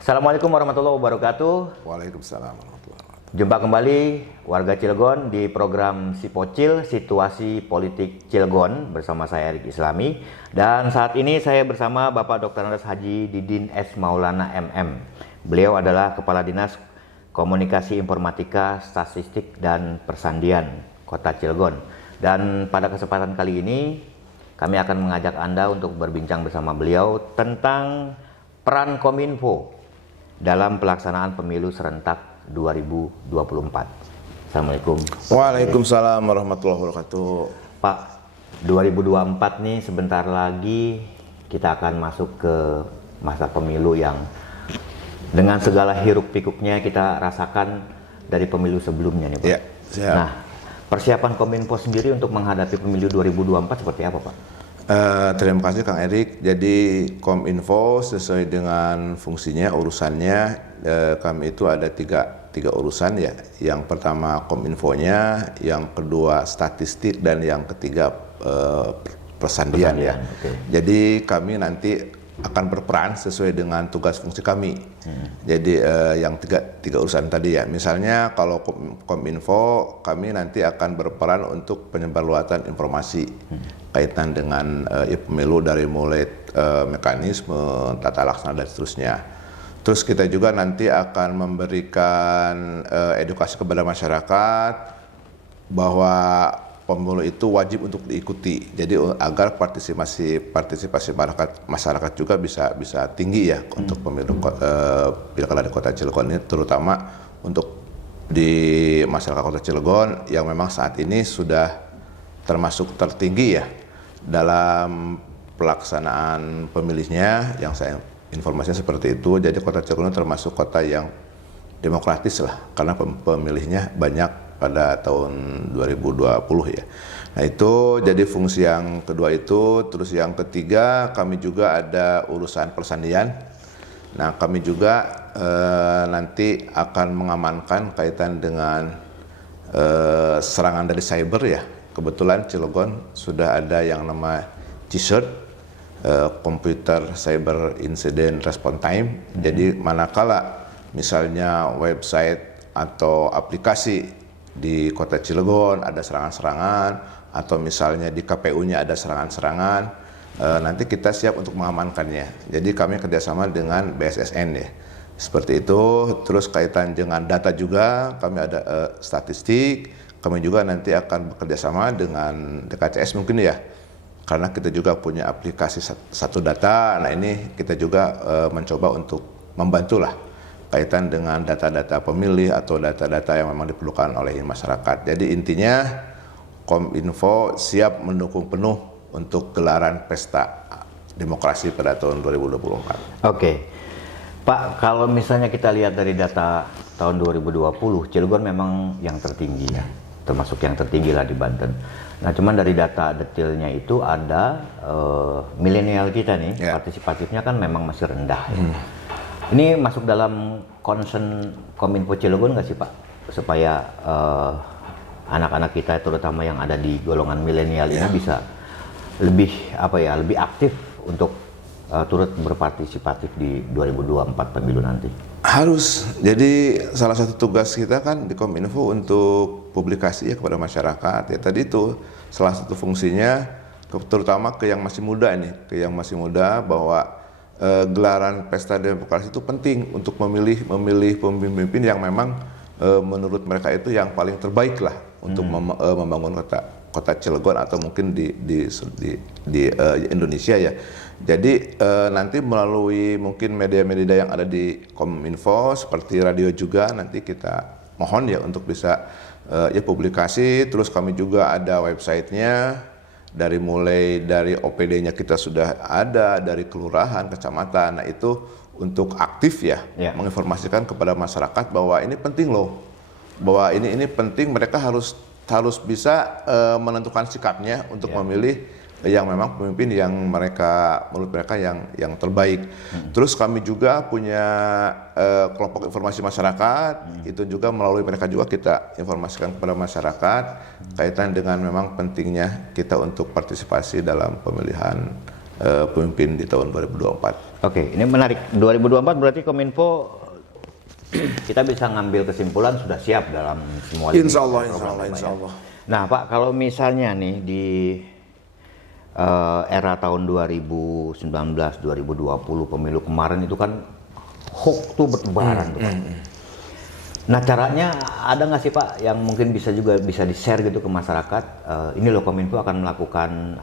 Assalamualaikum warahmatullahi wabarakatuh. Waalaikumsalam warahmatullahi wabarakatuh. Jumpa kembali warga Cilegon di program Sipocil, Situasi Politik Cilegon bersama saya Erik Islami. Dan saat ini saya bersama Bapak Dr. Andes Haji Didin S. Maulana MM. Beliau adalah Kepala Dinas Komunikasi Informatika, Statistik dan Persandian Kota Cilegon. Dan pada kesempatan kali ini kami akan mengajak Anda untuk berbincang bersama beliau tentang peran Kominfo dalam pelaksanaan pemilu serentak 2024. Assalamualaikum. Waalaikumsalam warahmatullahi wabarakatuh. Pak, 2024 nih sebentar lagi kita akan masuk ke masa pemilu yang dengan segala hiruk pikuknya kita rasakan dari pemilu sebelumnya nih Pak. Ya, siap. Nah, persiapan Kominfo sendiri untuk menghadapi pemilu 2024 seperti apa Pak? Terima kasih Kang Erik. Jadi Kominfo sesuai dengan fungsinya, urusannya, kami itu ada tiga urusan ya. Yang pertama Kominfonya, yang kedua statistik, dan yang ketiga persandian ya. Okay. Jadi kami nanti akan berperan sesuai dengan tugas fungsi kami. Jadi yang tiga urusan tadi ya. Misalnya kalau Kominfo, kami nanti akan berperan untuk penyebarluasan informasi kaitan dengan pemilu dari mulai mekanisme, tata laksana dan seterusnya. Terus kita juga nanti akan memberikan edukasi kepada masyarakat bahwa pemilu itu wajib untuk diikuti. Jadi agar partisipasi masyarakat juga bisa tinggi ya untuk pemilu pilkada di Kota Cilegon ini, terutama untuk di masyarakat Kota Cilegon yang memang saat ini sudah termasuk tertinggi ya dalam pelaksanaan pemilihnya. Yang saya informasinya seperti itu. Jadi Kota Cilegon termasuk kota yang demokratis lah, karena pemilihnya banyak pada tahun 2020 ya. Nah itu jadi fungsi yang kedua itu. Terus yang ketiga kami juga ada urusan persandian. Nah kami juga nanti akan mengamankan kaitan dengan serangan dari cyber ya. Kebetulan Cilegon sudah ada yang nama CISERT, Computer Cyber Incident Response Time. Jadi manakala misalnya website atau aplikasi di Kota Cilegon ada serangan-serangan, atau misalnya di KPU-nya ada serangan-serangan, nanti kita siap untuk mengamankannya. Jadi kami kerjasama dengan BSSN ya, seperti itu. Terus kaitan dengan data juga, kami ada statistik. Kami juga nanti akan bekerjasama dengan DKCS mungkin ya, karena kita juga punya aplikasi satu data. Nah ini kita juga mencoba untuk membantulah kaitan dengan data-data pemilih atau data-data yang memang diperlukan oleh masyarakat. Jadi intinya Kominfo siap mendukung penuh untuk gelaran pesta demokrasi pada tahun 2024. Oke. Pak, kalau misalnya kita lihat dari data tahun 2020, Cilegon memang yang tertinggi ya, termasuk yang tertinggi lah di Banten. Nah, cuman dari data detailnya itu ada milenial kita nih, partisipatifnya kan memang masih rendah ya. Ini masuk dalam concern Kominfo Cilegon nggak sih Pak? Supaya anak-anak kita terutama yang ada di golongan milenial ini bisa lebih lebih aktif untuk turut berpartisipatif di 2024 pemilu nanti. Harus. Jadi salah satu tugas kita kan di Kominfo untuk publikasi ya kepada masyarakat. Ya tadi itu salah satu fungsinya terutama ke yang masih muda bahwa gelaran pesta demokrasi itu penting untuk memilih pemimpin yang memang menurut mereka itu yang paling terbaik lah untuk membangun kota Cilegon atau mungkin di Indonesia ya. Jadi nanti melalui mungkin media-media yang ada di Kominfo seperti radio juga nanti kita mohon ya untuk bisa publikasi. Terus kami juga ada websitenya. Dari OPD-nya kita sudah ada, dari kelurahan, kecamatan. Nah itu untuk aktif ya, menginformasikan kepada masyarakat bahwa ini penting loh, bahwa ini penting. Mereka harus bisa menentukan sikapnya untuk memilih yang memang pemimpin yang menurut mereka yang terbaik. Terus kami juga punya kelompok informasi masyarakat, itu juga melalui mereka juga kita informasikan kepada masyarakat kaitan dengan memang pentingnya kita untuk partisipasi dalam pemilihan pemimpin di tahun 2024. Oke, ini menarik. 2024 berarti Kominfo kita bisa ngambil kesimpulan sudah siap dalam semua lini Insya Allah, program, Pak, insya ya. Allah. Nah Pak, kalau misalnya nih di era tahun 2019-2020 pemilu kemarin itu kan hoax tuh bertebaran tuh, Pak. Nah caranya ada nggak sih Pak yang mungkin bisa di-share gitu ke masyarakat? Ini loh Kominfo akan melakukan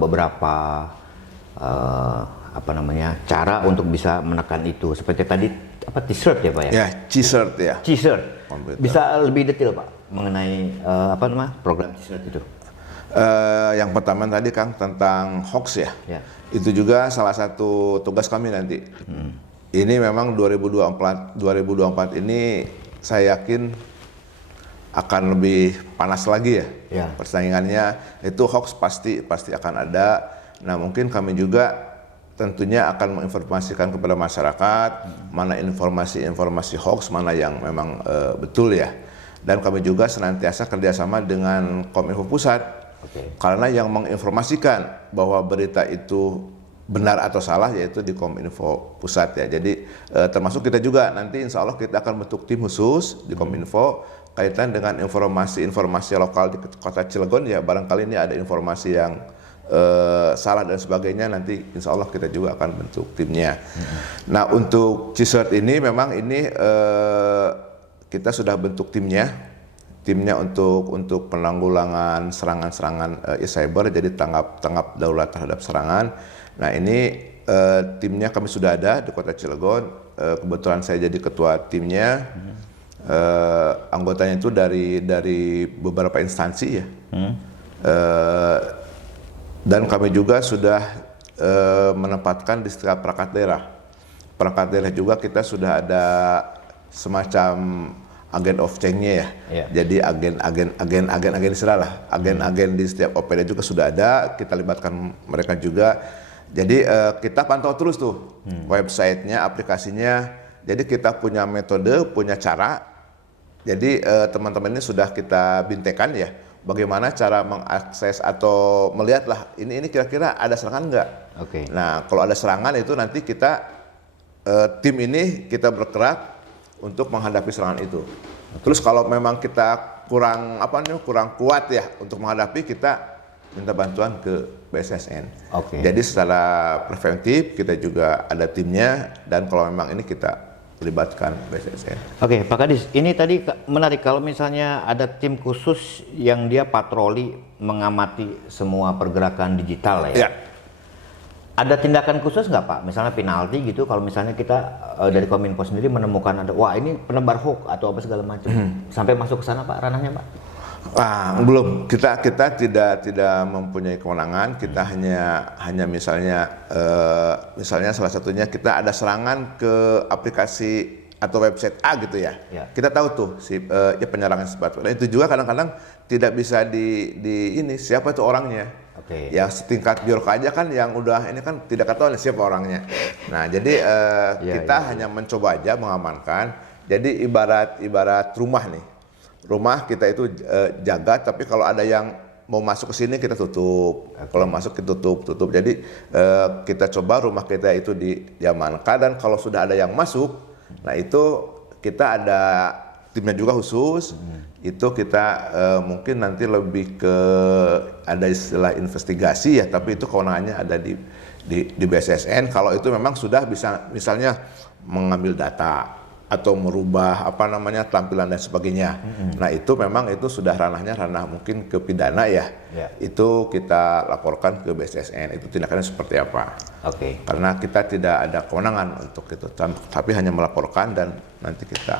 beberapa cara untuk bisa menekan itu. Seperti tadi t-shirt ya Pak ya? Ya, t-shirt ya. T-shirt. Komputer. Bisa lebih detail Pak mengenai program t-shirt itu? Yang pertama tadi Kang tentang hoax ya. Ya. Itu juga salah satu tugas kami nanti. Ini memang 2024 ini saya yakin akan lebih panas lagi ya. Ya. Persaingannya itu hoax pasti akan ada. Nah, mungkin kami juga tentunya akan menginformasikan kepada masyarakat mana informasi hoax, mana yang memang betul ya. Dan kami juga senantiasa kerjasama dengan Kominfo Pusat. Karena yang menginformasikan bahwa berita itu benar atau salah yaitu di Kominfo Pusat ya. Jadi termasuk kita juga nanti insya Allah kita akan bentuk tim khusus di Kominfo kaitan dengan informasi lokal di Kota Cilegon ya. Barangkali ini ada informasi yang salah dan sebagainya, nanti insya Allah kita juga akan bentuk timnya. Nah untuk t-shirt ini memang ini kita sudah bentuk timnya untuk penanggulangan serangan-serangan cyber, jadi tanggap daulat terhadap serangan. Nah ini timnya kami sudah ada di Kota Cilegon. Kebetulan saya jadi ketua timnya. Anggotanya itu dari beberapa instansi ya. Dan kami juga sudah menempatkan di setiap perangkat daerah. Perangkat daerah juga kita sudah ada semacam agen of change-nya ya. Jadi agen istilah lah. Agen di setiap OPD juga sudah ada, kita libatkan mereka juga. Jadi kita pantau terus tuh websitenya, aplikasinya. Jadi kita punya metode, punya cara. Jadi teman-teman ini sudah kita bintekan ya. Bagaimana cara mengakses atau melihat lah ini kira-kira ada serangan nggak? Nah kalau ada serangan itu nanti kita tim ini kita bergerak untuk menghadapi serangan itu. Terus kalau memang kita kurang kuat ya untuk menghadapi, kita minta bantuan ke BSSN. Jadi secara preventif kita juga ada timnya, dan kalau memang ini kita libatkan BSSN. Pak Kadis, ini tadi menarik kalau misalnya ada tim khusus yang dia patroli mengamati semua pergerakan digital ya. Ada tindakan khusus nggak Pak? Misalnya penalti gitu kalau misalnya kita dari Kominfo sendiri menemukan wah ini penebar hoax atau apa segala macam. Sampai masuk ke sana Pak ranahnya Pak? Belum. Kita tidak mempunyai kewenangan. Kita hanya misalnya salah satunya kita ada serangan ke aplikasi atau website A gitu ya. Kita tahu tuh penyerangan seperti itu. Dan itu juga kadang-kadang tidak bisa di siapa itu orangnya. Yang setingkat Bjorka aja kan yang udah ini kan tidak ketahuan siapa orangnya. Nah jadi kita hanya mencoba aja mengamankan. Jadi ibarat rumah nih. Rumah kita itu jaga, tapi kalau ada yang mau masuk ke sini kita tutup. Kalau masuk kita tutup. Jadi kita coba rumah kita itu diamankan, dan kalau sudah ada yang masuk, nah itu kita ada timnya juga khusus. Itu kita mungkin nanti lebih ke ada istilah investigasi ya, tapi itu kewenangannya ada di BSSN. Kalau itu memang sudah bisa misalnya mengambil data atau merubah tampilan dan sebagainya. Nah itu memang itu sudah ranah mungkin ke pidana ya. Itu kita laporkan ke BSSN. Itu tindakannya seperti apa? Karena kita tidak ada kewenangan untuk itu, tapi hanya melaporkan, dan nanti kita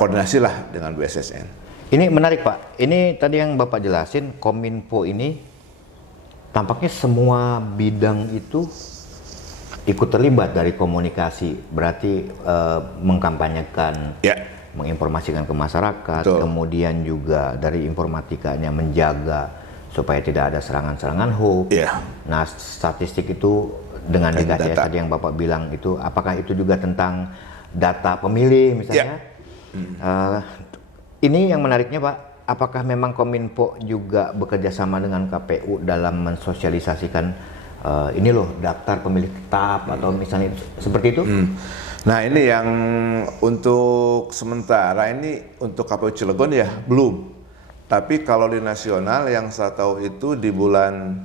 koordinasi lah dengan BSSN. Ini menarik Pak. Ini tadi yang Bapak jelasin, Kominfo ini tampaknya semua bidang itu ikut terlibat dari komunikasi, berarti mengkampanyekan, menginformasikan ke masyarakat. Betul. Kemudian juga dari informatikanya menjaga supaya tidak ada serangan-serangan hoax. Nah statistik itu dengan data tadi yang Bapak bilang itu, apakah itu juga tentang data pemilih misalnya? Ini yang menariknya Pak, apakah memang Kominfo juga bekerja sama dengan KPU dalam mensosialisasikan ini loh daftar pemilih tetap atau misalnya seperti itu? Nah ini yang untuk sementara ini untuk KPU Cilegon ya belum. Tapi kalau di nasional yang saya tahu itu di bulan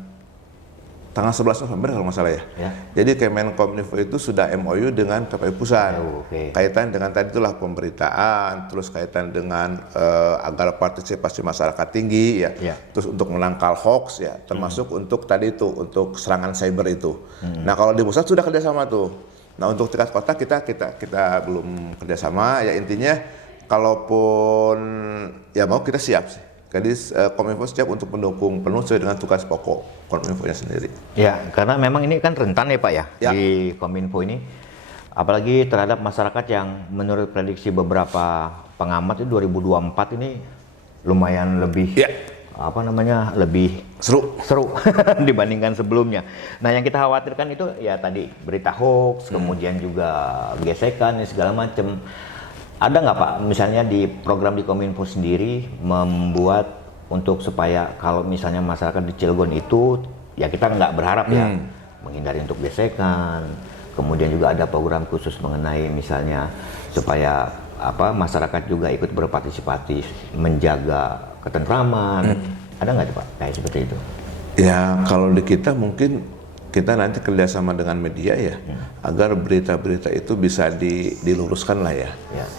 tanggal 11 November kalau nggak salah ya. Jadi Kemenkominfo itu sudah MOU dengan KPU Pusat. Kaitan dengan tadi itulah pemberitaan, terus kaitan dengan agar partisipasi masyarakat tinggi ya. Terus untuk menangkal hoax ya, termasuk untuk tadi itu untuk serangan cyber itu. Nah kalau di pusat sudah kerjasama tuh. Nah untuk tingkat kota kita belum kerjasama ya, intinya kalaupun ya mau kita siap sih. Jadi Kominfo siap untuk mendukung penuh sesuai dengan tugas pokok Kominfo-nya sendiri. Ya, karena memang ini kan rentan ya Pak ya, di Kominfo ini. Apalagi terhadap masyarakat yang menurut prediksi beberapa pengamat itu 2024 ini lumayan lebih lebih seru dibandingkan sebelumnya. Nah, yang kita khawatirkan itu ya tadi berita hoax, kemudian juga gesekan dan segala macam. Ada nggak Pak, misalnya di program di Kominfo sendiri membuat untuk supaya kalau misalnya masyarakat di Cilegon itu, ya kita nggak berharap ya menghindari untuk gesekan, kemudian juga ada program khusus mengenai misalnya supaya masyarakat juga ikut berpartisipasi menjaga ketentraman, ada nggak Pak kayak seperti itu? Ya kalau di kita mungkin kita nanti kerjasama dengan media ya, agar berita-berita itu bisa diluruskan lah ya.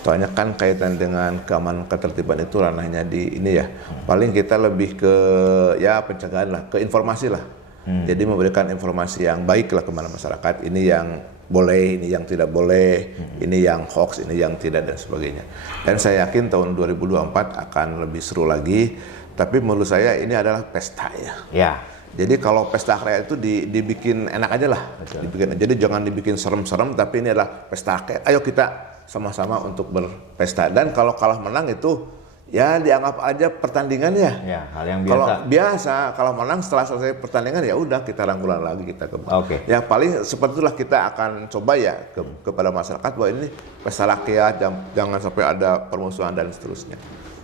Soalnya kan kaitan dengan keamanan ketertiban itu ranahnya di ini ya. Paling kita lebih ke ya pencegahan lah, ke informasi lah. Jadi memberikan informasi yang baik lah kepada masyarakat. Ini yang boleh, ini yang tidak boleh, ini yang hoax, ini yang tidak dan sebagainya. Dan saya yakin tahun 2024 akan lebih seru lagi. Tapi menurut saya ini adalah pesta ya. Jadi kalau pesta rakyat itu dibikin enak aja lah. Jadi jangan dibikin serem-serem, tapi ini adalah pesta rakyat. Ayo kita sama-sama untuk berpesta. Dan kalau kalah menang itu ya dianggap aja pertandingan ya. Hal yang biasa. Kalau biasa, kalau menang setelah selesai pertandingan ya udah kita rangkulan lagi kita ke. Ya paling seperti itulah kita akan coba ya kepada masyarakat bahwa ini pesta rakyat, jangan sampai ada permusuhan dan seterusnya.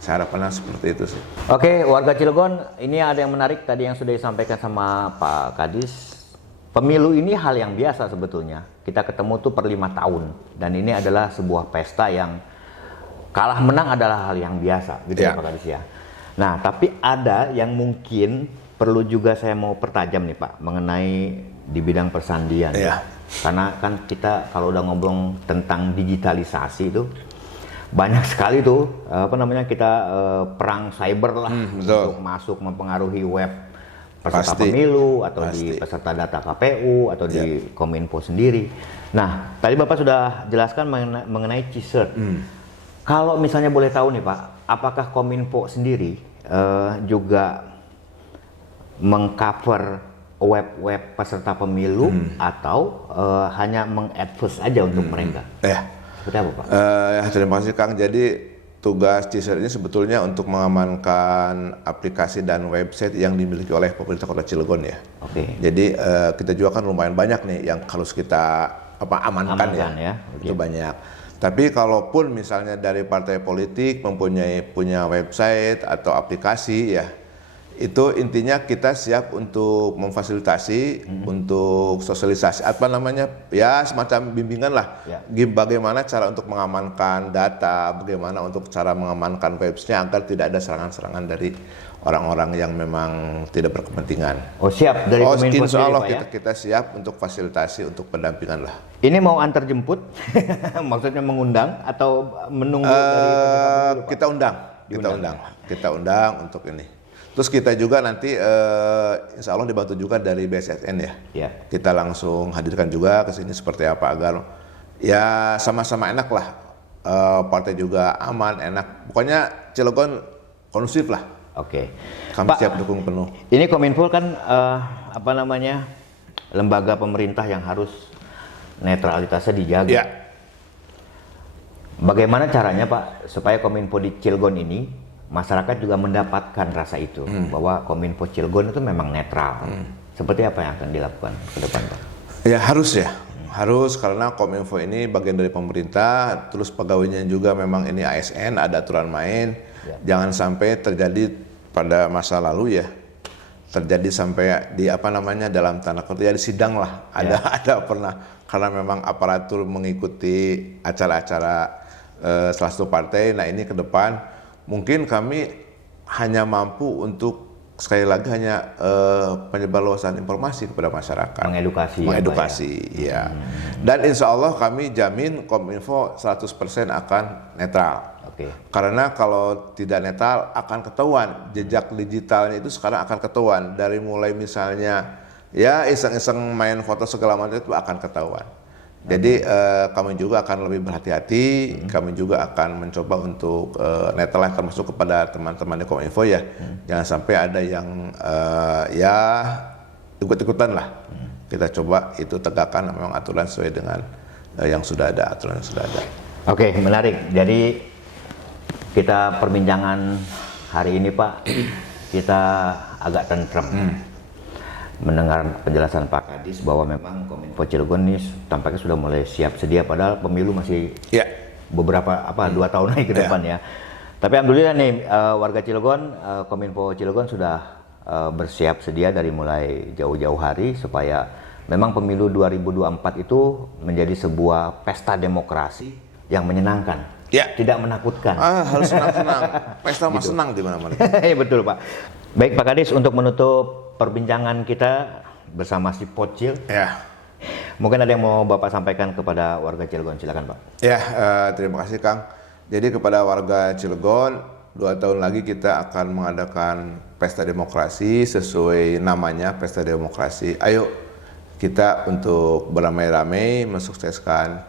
Saya harapnya seperti itu sih. Oke, warga Cilegon, ini ada yang menarik tadi yang sudah disampaikan sama Pak Kadis. Pemilu ini hal yang biasa sebetulnya. Kita ketemu tuh per 5 tahun. Dan ini adalah sebuah pesta yang kalah menang adalah hal yang biasa, gitu ya Pak Kadis ya. Nah, tapi ada yang mungkin perlu juga saya mau pertajam nih Pak, mengenai di bidang persandian. Karena kan kita kalau udah ngobrol tentang digitalisasi itu, banyak sekali tuh kita perang cyber lah untuk masuk mempengaruhi web peserta pemilu atau di peserta data KPU atau di Kominfo sendiri. Nah, tadi Bapak sudah jelaskan mengenai T-shirt. Kalau misalnya boleh tahu nih Pak, apakah Kominfo sendiri juga mengcover web-web peserta pemilu atau hanya meng-adverse aja untuk mereka? Seperti apa Pak? Terima kasih Kang. Jadi tugas T-shirt ini sebetulnya untuk mengamankan aplikasi dan website yang dimiliki oleh pemerintah Kota Cilegon ya. Jadi kita juga kan lumayan banyak nih yang harus kita amankan ya. Itu banyak. Tapi kalaupun misalnya dari partai politik punya website atau aplikasi ya, itu intinya kita siap untuk memfasilitasi, untuk sosialisasi, ya semacam bimbingan lah. Bagaimana cara untuk mengamankan data, bagaimana untuk cara mengamankan websnya agar tidak ada serangan-serangan dari orang-orang yang memang tidak berkepentingan. Siap dari Kominfo insya Allah sendiri, Pak, kita siap untuk fasilitasi, untuk pendampingan lah. Ini mau antar jemput? Maksudnya mengundang atau menunggu dari kita undang untuk ini. Terus kita juga nanti insya Allah dibantu juga dari BSSN ya. Kita langsung hadirkan juga ke sini seperti apa agar ya sama-sama enak lah. Partai juga aman, enak. Pokoknya Cilegon kondusif lah. Kami siap dukung penuh. Ini Kominfo kan lembaga pemerintah yang harus netralitasnya dijaga. Bagaimana caranya Pak supaya Kominfo di Cilegon ini masyarakat juga mendapatkan rasa itu bahwa Kominfo Cilegon itu memang netral. Seperti apa yang akan dilakukan ke depan Pak? Ya harus karena Kominfo ini bagian dari pemerintah, terus pegawainya juga memang ini ASN, ada aturan main. Jangan sampai terjadi pada masa lalu ya, terjadi sampai di dalam tanda kutip ya di sidang lah. Ada pernah, karena memang aparatur mengikuti acara-acara salah satu partai. Nah ini ke depan mungkin kami hanya mampu untuk sekali lagi hanya penyebarluasan informasi kepada masyarakat, mengedukasi ya. Dan insya Allah kami jamin Kominfo 100% akan netral. Karena kalau tidak netral akan ketahuan jejak digitalnya itu sekarang akan ketahuan, dari mulai misalnya ya iseng-iseng main foto segala macam itu akan ketahuan. Jadi kami juga akan lebih berhati-hati, kami juga akan mencoba untuk netral, termasuk kepada teman-teman di Kominfo ya. Jangan sampai ada yang ya ikut-ikutan lah. Kita coba itu tegakkan memang aturan sesuai dengan yang sudah ada, aturan yang sudah ada. Oke, menarik. Jadi kita perbincangan hari ini Pak, kita agak tentrem. Mendengar penjelasan Pak Kadis bahwa memang Kominfo Cilegon ini tampaknya sudah mulai siap sedia, padahal pemilu masih beberapa 2 tahun lagi ke depan ya. Tapi alhamdulillah nih warga Cilegon, Kominfo Cilegon sudah bersiap sedia dari mulai jauh-jauh hari supaya memang pemilu 2024 itu menjadi sebuah pesta demokrasi yang menyenangkan, tidak menakutkan. Harus senang-senang, pesta mah senang di mana-mana. Betul Pak. Baik Pak Kadis, untuk menutup perbincangan kita bersama si Pocil, mungkin ada yang mau Bapak sampaikan kepada warga Cilegon, silakan Pak. Terima kasih Kang. Jadi kepada warga Cilegon, 2 tahun lagi kita akan mengadakan pesta demokrasi sesuai namanya, pesta demokrasi. Ayo kita untuk beramai-ramai mensukseskan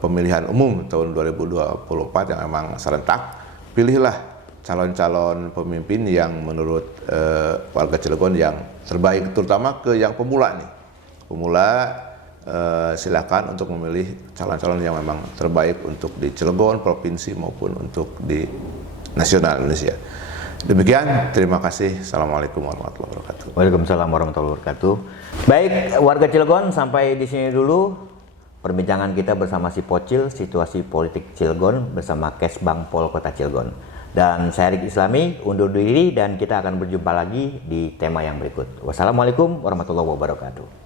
pemilihan umum tahun 2024 yang memang serentak. Pilihlah calon-calon pemimpin yang menurut warga Cilegon yang terbaik, terutama ke yang pemula nih. Silakan untuk memilih calon-calon yang memang terbaik untuk di Cilegon, provinsi maupun untuk di nasional Indonesia. Demikian, terima kasih. Assalamualaikum warahmatullahi wabarakatuh. Waalaikumsalam warahmatullahi wabarakatuh. Baik, warga Cilegon, sampai di sini dulu perbincangan kita bersama si Pocil, situasi politik Cilegon bersama Kesbang Pol Kota Cilegon. Dan saya Rik Islami undur diri dan kita akan berjumpa lagi di tema yang berikut. Wassalamualaikum warahmatullahi wabarakatuh.